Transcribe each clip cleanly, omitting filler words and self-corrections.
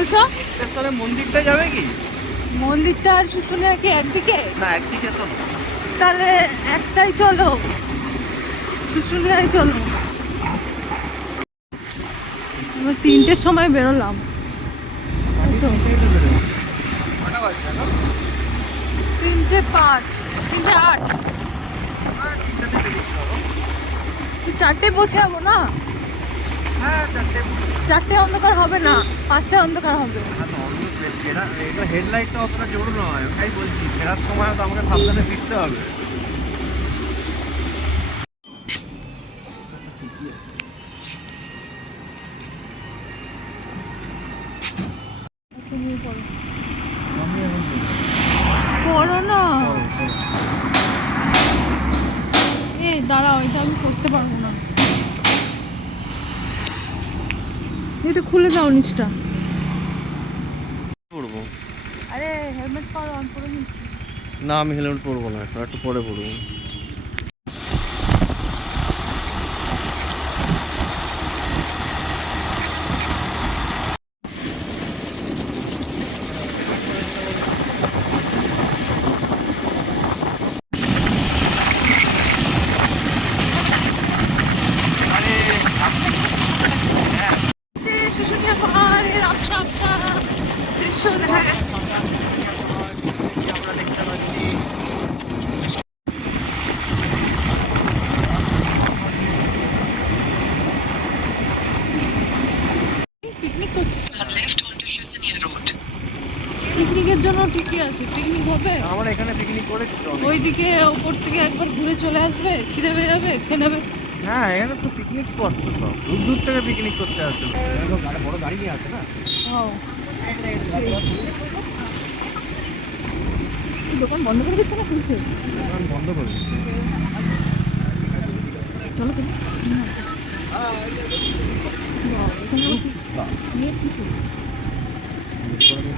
বলছো? তাহলে মন্দিরটা যাবে কি? মন্দিরটা আর শুশুনিয়া কি একদিকে? না, একদিকে তো না। তাহলে একটাই চলো, শুশুনিয়ায় চলো। আমরা 3টের সময় বেরোলাম। এই তো 3:05, 3:08। তুই 4টে পৌঁছে যাবো না? হ্যাঁ, 4টে। 4টে অন্ধকার হবে না, 5টায় অন্ধকার হবে। এটা হেডলাইটটা অতটা জোর নয়, ওটাই বলছি। ফেরার সময় তো আমাকে সাবধানে ফিরতে হবে। পড়ো না। এই দাঁড়াও, এটা আমি করতে পারবো না। এটা খুলে দাও নিচটা। পড়বো আরে হেলমেট পরো, অন করে নিচ্ছি। না, আমি হেলমেট পরবো না, এখন একটু পরে পরবো। সে শুশুনিয়া পাহাড়ের আবছা আবছা দৃশ্য দেখা গেছে। আমরা দেখতে পাচ্ছি পিকনিক করছিস? পিকনিকের জন্য ঠিকই আছে, পিকনিক হবে। আমরা এখানে পিকনিক করেছি তো অনেক। ওইদিকে ওপর থেকে একবার ঘুরে চলে আসবে, খিদে পেয়ে যাবে, খেয়ে নেবে। হ্যাঁ, এখানে তো পিকনিক স্পট তো সব দূর দূর থেকে পিকনিক করতে আসে। বড় গাড়ি নিয়ে আসে না। দোকান বন্ধ করে দিচ্ছে না, খুলছে? দোকান বন্ধ করে দিচ্ছে। চলো তুমি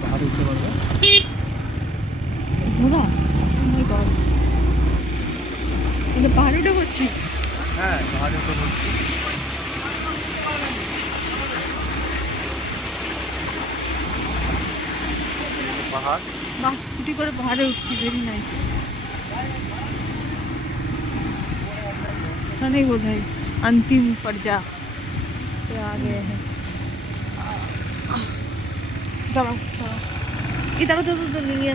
পাহাড়ে উঠতে পারবে। পাহাড়ে উঠে করছি। হ্যাঁ, পাহাড়ে উঠে পড়ছি। পাহাড় বাস স্কুটি করে পাহাড়ে উঠছি, ভেরি নাইস। नहीं बोल भाई, अंतिम पर्जा पे आ गए हैं। दाঁড়াও দাঁড়াও, এই দাঁড়াও দাঁড়াও, নিয়ে